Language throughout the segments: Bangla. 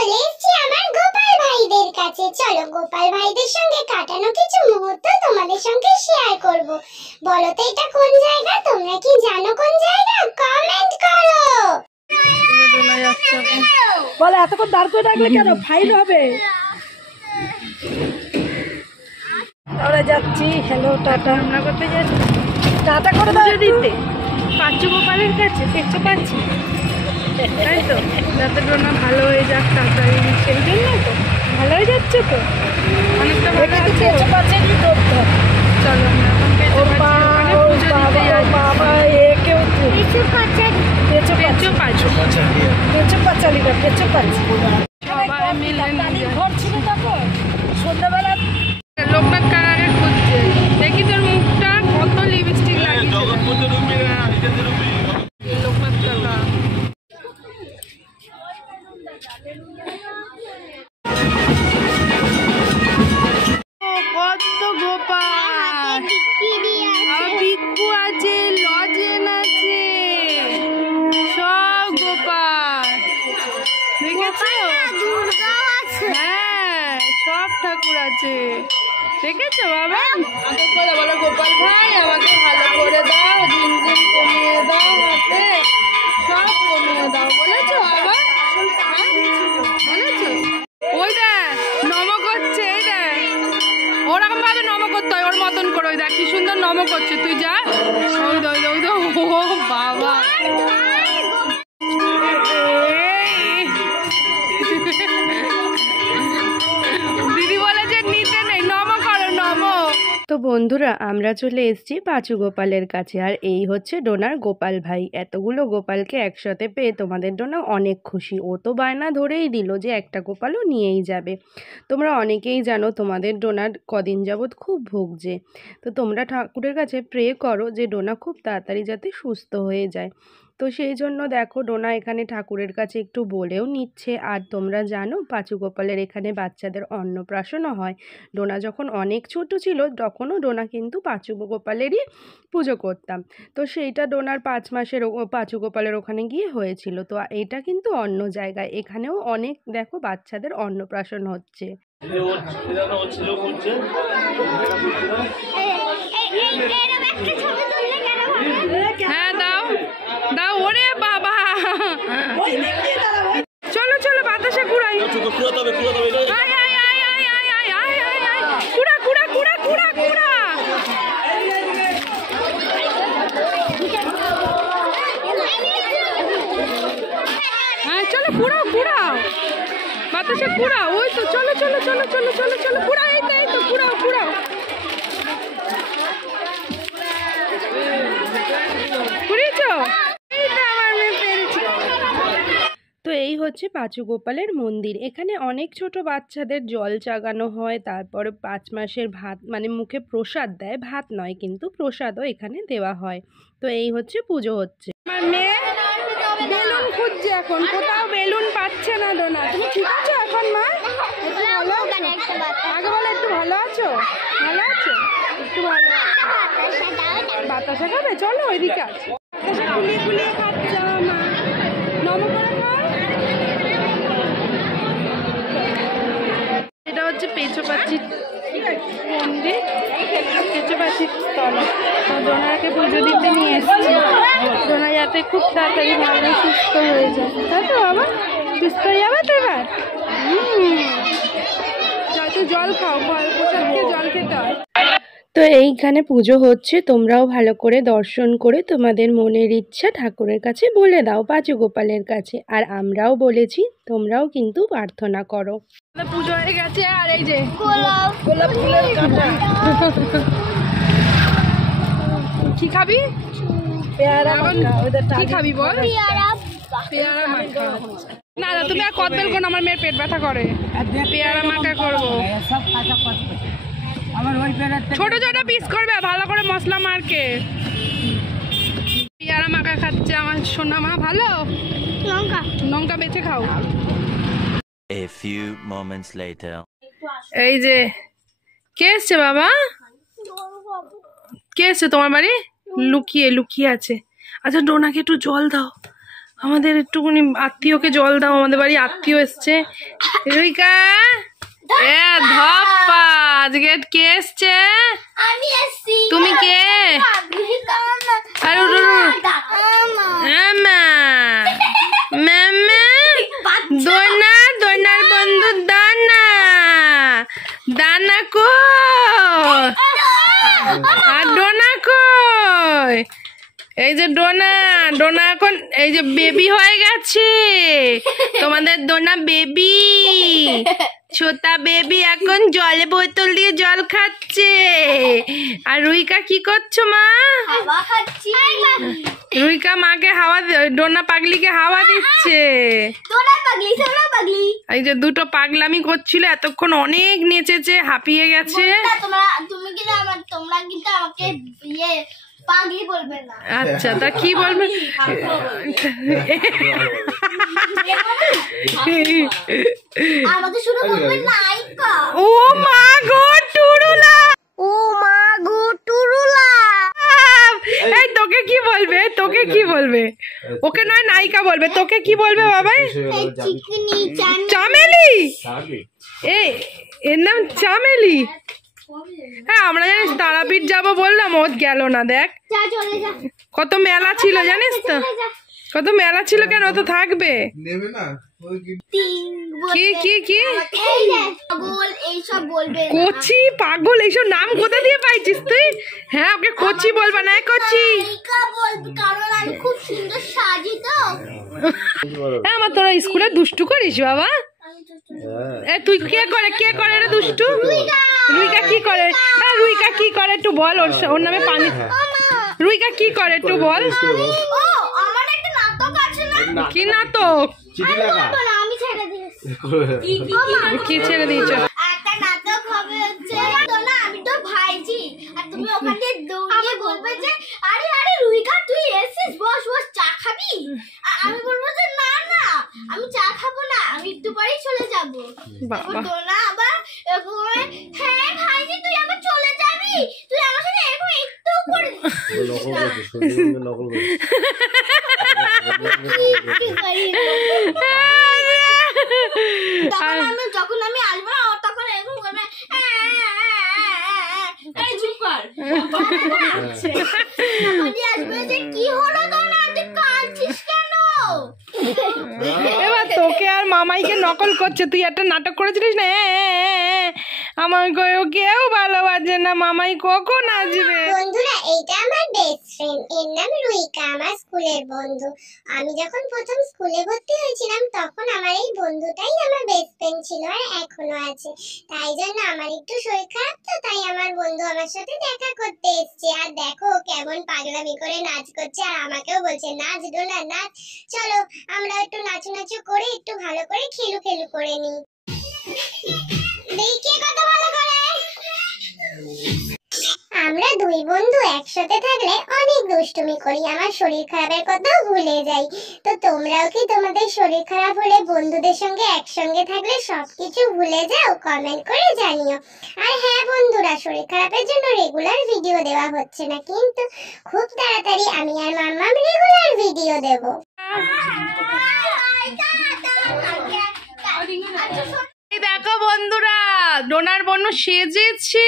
চলে এসেছি আমার গোপাল ভাইদের কাছে। চলো গোপাল ভাইদের সঙ্গে কাটানো কিছু মুহূর্ত তোমাদের সঙ্গে শেয়ার করব। বলো তো এটা কোন জায়গা? তোমরা কি জানো কোন জায়গা? কমেন্ট করো। বলে এতক্ষণ দাঁড় করে রাখলে কেন? ফাইন হবে। আমরা যাচ্ছি। Hello tata. আমরা করতে যাচ্ছি টাটা করে দাও দিতে পাঁচু গোপালের কাছে। দেখতে পাচ্ছি তাই তো, যাতে ডোনা ভালো হয়ে যাক তাড়াতাড়ি, সেই জন্য তো ভালো হয়ে যাচ্ছে তো, অনেকটা ভালো আছে। চলো আমরা এখন বাবা কেউ সবাই মিলে ঘর ছিল তখন সন্ধ্যাবেলা লোকনাথ কারারে খুঁজছে। দেখি তোর মুখটা কত লিপস্টিক লাগিয়েছে লোকনাথ কাকা। কত গোপাল, ভিক্ষু আছে, লজেন আছে, সব গোপাল দেখেছো? হ্যাঁ সব ঠাকুর আছে দেখেছো বাবা? বলো গোপাল ভাই আমাকে ভালো করে দাও, ঝিনঝিন কমিয়ে দাও, হাতে সব কমিয়ে দাও বলেছো বাবা? বলেছো? ওই দেখ নম করছে, এই দেখ ওরকম ভাবে নম করতে হয়, ওর মতন করে। ওই দেখ কি সুন্দর নম করছে। তুই যা, ওই দো ওই দো। ও বাবা দিদি বলেছে নিতে নেই, নম করো নম। তো বন্ধুরা আমরা চলে এসেছি পাঁচু গোপালের কাছে, আর এই হচ্ছে ডোনার গোপাল ভাই। এতগুলো গোপালকে একসাথে পেয়ে তোমাদের ডোনা অনেক খুশি। ও তো বায়না ধরেই দিল যে একটা গোপালও নিয়েই যাবে। তোমরা অনেকেই জানো তোমাদের ডোনার কদিন যাবৎ খুব ভুগছে, তো তোমরা ঠাকুরের কাছে প্রে করো যে ডোনা খুব তাড়াতাড়ি যাতে সুস্থ হয়ে যায়। তো সেই জন্য দেখো ডোনা এখানে ঠাকুরের কাছে একটু বলেও নিচ্ছে। আর তোমরা জানো পাঁচু গোপালের এখানে বাচ্চাদের অন্নপ্রাশনও হয়। ডোনা যখন অনেক ছোট ছিল তখনও ডোনা কিন্তু পাঁচু গোপালেরই পুজো করতাম। তো সেইটা ডোনার 5 মাসের পাঁচু গোপালের ওখানে গিয়ে হয়েছিল। তো এটা কিন্তু অন্য জায়গায়, এখানেও অনেক দেখো বাচ্চাদের অন্নপ্রাশন হচ্ছে। হ্যাঁ দাও দাও। ওরে বাবা চলো চলো বাতাসা কুড়াই। কুড়া কুড়া কুড়া কুড়া কুড়া। হ্যাঁ চলো কুড়াও কুড়াও বাতাসা কুড়াও। ওই তো চলো চলো চলো চলো চলো চলো কুড়াও। এই তো কুড়াও কুড়াও। তো এই হচ্ছে পাঁচু গোপালের মন্দির। এখানে অনেক ছোট বাচ্চাদের জল চাগানো হয়, তারপরে 5 মাসের ভাত মানে মুখে প্রসাদ দেয়, ভাত নয় কিন্তু প্রসাদও এখানে দেওয়া হয়। তো এই হচ্ছে পুজো হচ্ছে। আমার মেয়ে বেলুন খুঁজছে এখন, কোথাও বেলুন পাচ্ছে না। ডোনা তুমি ঠিক আছো এখন মা? আগে বলো একটু ভালো আছো? ভালো আছো? একটু ভালো বাতাসা খাবে? চলো ওইদিকে আছে বাতাসা খুলিয়ে খুলিয়ে খাচ্ছে আমার মা। নম করে খাও। এটা হচ্ছে পেঁচোপাচির মন্দির, পেঁচোপাচির স্থল। ডোনাকে পুজো দিতে নিয়ে এসেছি। ডোনা যাতে খুব তাড়াতাড়ি ভালো সুস্থ হয়ে যায়, তাই তো বাবা? সুস্থ হয়ে যাবে তো এবার? একটু জল খাও, প্রসাদ খেয়ে জল খেতে হয়। তো এইখানে পুজো হচ্ছে, তোমরাও ভালো করে দর্শন করে তোমাদের মনের ইচ্ছা ঠাকুরের কাছে বলে দাও, পাঁচু গোপালের কাছে। আর আমরাও বলেছি, তোমরাও কিন্তু প্রার্থনা করো। পুজো হয়ে গেছে, আর এই যে গোলাপ ফুলের কাঁটা। কি খাবি? পেয়ারা মাখা। কি খাবি বল? পেয়ারা মাখা। না না তুমি আর কদবেল কোন, আমার মেয়ের পেট ব্যথা করে। পেয়ারা মাখা করবো। ছোট ছোট পিস করবে ভালো করে মশলা মারকে। পেয়ারা মাখা খাচ্ছে আমার সোনা মা। ভালো লঙ্কা লঙ্কা বেছে খাও। A few moments later. এই যে কে এসছে বাবা? কে এসছে তোমার বাড়ি? লুকিয়ে লুকিয়ে আছে। আচ্ছা ডোনাকে একটু জল দাও। আমাদের একটুখানি আত্মীয়কে জল দাও, আমাদের বাড়ি আত্মীয় এসছে। রুইকা এ ধপ্পা, আজকে কে এসছে? আমি এসছি। তুমি কে? আরে দোনা, দোনার বন্ধু দানা, দানা কই? আর ডোনা কই? এই যে ডোনা, ডোনা এখন এই যে বেবি হয়ে গেছে, তোমাদের ডোনা বেবি, ছোটা বেবি এখন জলে বোতল দিয়ে জল খাচ্ছে। আর রুইকা কি করছো মা? হাওয়া খাচ্ছি। রুইকা মাকে হাওয়া, ডোনা পাগলিকে হাওয়া দিচ্ছে। তোরা পাগলি, তোরা পাগলি। এই যে দুটো পাগলামি করছিল, এতক্ষণ অনেক নেচেছে, হাঁপিয়ে গেছে। তোমরা কিন্তু আমাকে ইয়ে পাগলি বলবে না। আচ্ছা, তা কি বলবে? আমাকে শুধু বলবে নায়িকা। ও মা গো টুরুলা, ও মা গো টুরুলা। এই তোকে কি বলবে? তোকে কি বলবে? ওকে নয় নায়িকা বলবে, তোকে কি বলবে বাবাই? চিকনি চামেলি। এই এর নাম চামেলি। হ্যাঁ, আমরা জানিস তারাপীঠ যাবো বললাম, ও গেল না। দেখ যা, চলে যা। কত মেলা ছিল জানিস তো, কত মেলা ছিল। কেন তো থাকবে নেবে না কি কি কি এই যে পাগল এইসব বলবে না। কচি পাগল এইসব নাম কোথা দিয়ে পাইছিস তুই? হ্যাঁ, ওকে কচি বলবা না, কচি। নায়িকা বলবে কারণ আমি খুব সুন্দর সাজি তো। হ্যাঁ, আমার তোরা স্কুলে দুষ্টু করিস বাবা? এ তুই কে করে, কে করে রে দুষ্টু? রুইকা কি করে? হ্যাঁ, রুইকা কি করে একটু বল, ওর নামে পানি। রুইকা কি করে একটু বল। ও আমার একটা নাটক আছে না। কি নাটক? চিঠি লাগা বলো না, আমি ছেড়ে দিয়েছি। কি ছেড়ে দিয়েছ? একটা নাটক হবে হচ্ছে তো না, আমি তো ভাইজি আর তুমি ওখানে দৌড়িয়ে বলবে যে আরে আরে রুইকা তুই এসেছিস, বস বস, চা খাবি? আমি বলবো যে না না আমি চা খাবো না, আমি একটু পরেই চলে যাব। বাবা, তো না আবার এরকম হবে, হ্যাঁ ভাইজি তুই আবার চলে যাবি, তুই আমার সাথে এরকম একটু করে নকল করছে, সত্যি নকল করছে। যখন আমি আসবো না তখন এরকম করবে, এই চুপ কর। আসবে যে কি হলো তোরা, তুই কাঁদছিস কেন? এবার তোকে আর মামাইকে নকল করছে। তুই একটা নাটক করেছিলিস না, আমার কেউ ভালোবাসে না, মামাই কখন আসবে? বন্ধুরা, এইটা আমার বেস্ট ফ্রেন্ড, এর নাম রুইকা, আমার স্কুলের বন্ধু। আমি যখন প্রথম স্কুলে ভর্তি হয়েছিলাম তখন আমার এই বন্ধুটাই আমার বেস্ট ফ্রেন্ড ছিল, আর এখনো আছে। তাই জন্য আমার একটু শরীর খারাপ তো, তাই আমার বন্ধু আমার সাথে দেখা করতে এসেছে। আর দেখো কেমন পাগলামি করে নাচ করছে, আর আমাকেও বলছে নাচ ডোনা নাচ, চলো আমরা একটু নাচু করে একটু ভালো করে খেলু করে নিই। দেখি কত ভালো করে। আমরা দুই বন্ধু একসাথে থাকলে অনেক দুষ্টুমি করি, আমার শরীর খারাপের কথাও ভুলে যাই। তো তোমরাও কি তোমাদের শরীর খারাপ হলে বন্ধুদের সঙ্গে একসঙ্গে থাকলে সবকিছু ভুলে যাও? কমেন্ট করে জানিও। আর হ্যাঁ বন্ধুরা, শরীর খারাপের জন্য রেগুলার ভিডিও দেওয়া হচ্ছে না, কিন্তু খুব তাড়াতাড়ি আমি আর মাম্মাম রেগুলার ভিডিও দেব। এই দেখো বন্ধুরা, ডোনার বোন সেজেছে।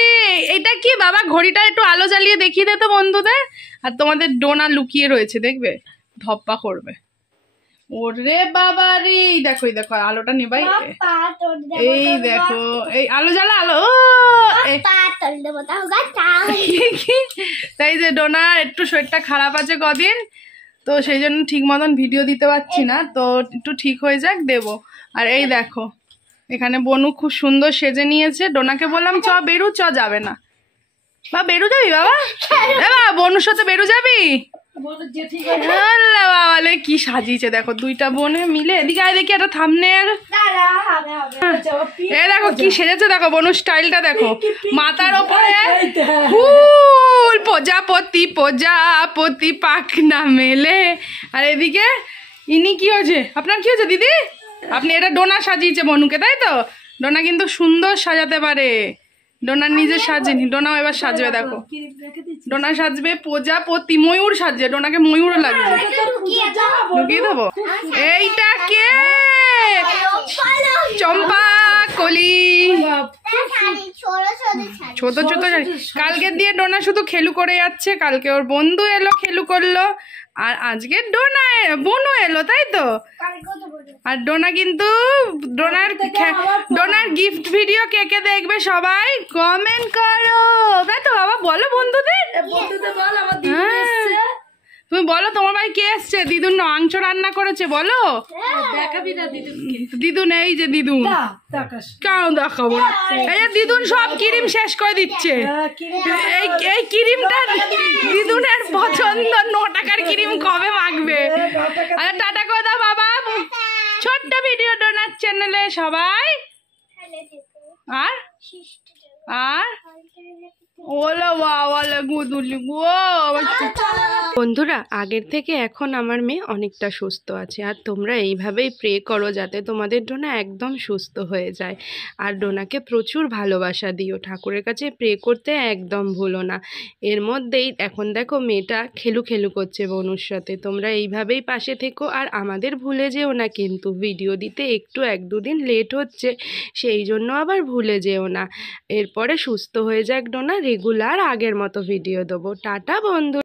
এটা কি বাবা? ঘড়িটা একটু আলো জ্বালিয়ে দেখিয়ে দে তো বন্ধুদের। আর তোমাদের ডোনা লুকিয়ে রয়েছে, দেখবে ধপ্পা করবে। ওরে বাবা রে, এই দেখো এই দেখো, আলোটা নেবাই। এই দেখো, এই আলো জ্বালা, আলো। তাই যে ডোনার একটু শরীরটা খারাপ আছে কদিন, তো সেই জন্য ঠিক মতন ভিডিও দিতে পারছি না, তো একটু ঠিক হয়ে যাক দেবো। আর এই দেখো এখানে বনু খুব সুন্দর সেজে নিয়েছে। ডোনাকে বললাম চ বেরু, চ যাবে না। বা বেরু যাবি বাবা? বাবা বনুর সাথে বেরু যাবি? বাবা কি সাজিয়েছে দেখো দুইটা বোনে মিলে। এদিকে আয় দেখি একটা থাম্বনেল। এ দেখো কি সেজেছে, দেখো বনুর স্টাইলটা দেখো। মাথার ওপরে ফুল, প্রজাপতি প্রজাপতি পাখনা মেলে। আর এদিকে ইনি কি হয়েছে? আপনার কি হয়েছে দিদি? আপনি এটা ডোনা সাজিয়েছে বনুকে, তাই তো? ডোনা কিন্তু সুন্দর সাজাতে পারে, ডোনা নিজে সাজেনি, ডোনাও এবার সাজবে। দেখো ডোনা সাজবে প্রজাপতি, ময়ূর সাজছে, ডোনাকে ময়ূরও লাগছে। ঢুকিয়ে দেবো। এইটা কে? চম্পা কলি। ছোট ছোট কালকে দিয়ে ডোনা শুধু খেলু করে যাচ্ছে। কালকে ওর বন্ধু এলো, খেলু করলো, আর আজকে ডোনা বনু এলো, তাই তো? আর ডোনা কিন্তু ডোনার গিফট ভিডিও কে কে দেখবে সবাই কমেন্ট করো, তাই তো বাবা? বলো বন্ধুদের। হ্যাঁ, তুমি বলো তোমার ভাই কে এসছে। দিদুন মাংস রান্না করেছে, বলো। দিদুন, এই যে দিদুন, কেন দেখাবো না? এই যে দিদুন সব ক্রিম শেষ করে দিচ্ছে। এই ক্রিমটা দিদুনের পছন্দ, 9 টাকার ক্রিম কবে মাখবে? আরে টাটা করে দাও বাবা। ছোট্ট ভিডিও ডোনার চ্যানেলে সবাই। আর আর ওলো বাবা গুদুলি গো। বন্ধুরা, আগের থেকে এখন আমার মেয়ে অনেকটা সুস্থ আছে, আর তোমরা এইভাবেই প্রে করো যাতে তোমাদের ডোনা একদম সুস্থ হয়ে যায়। আর ডোনাকে প্রচুর ভালোবাসা দিও, ঠাকুরের কাছে প্রে করতে একদম ভুলো না। এর মধ্যেই এখন দেখো মেয়েটা খেলু খেলু করছে বনুর সাথে। তোমরা এইভাবেই পাশে থেকো, আর আমাদের ভুলে যেও না কিন্তু। ভিডিও দিতে একটু 1-2 দিন লেট হচ্ছে, সেই জন্য আবার ভুলে যেও না। এরপরে সুস্থ হয়ে যাক ডোনা, রেগুলার আগের মতো ভিডিও দেবো। টাটা বন্ধু।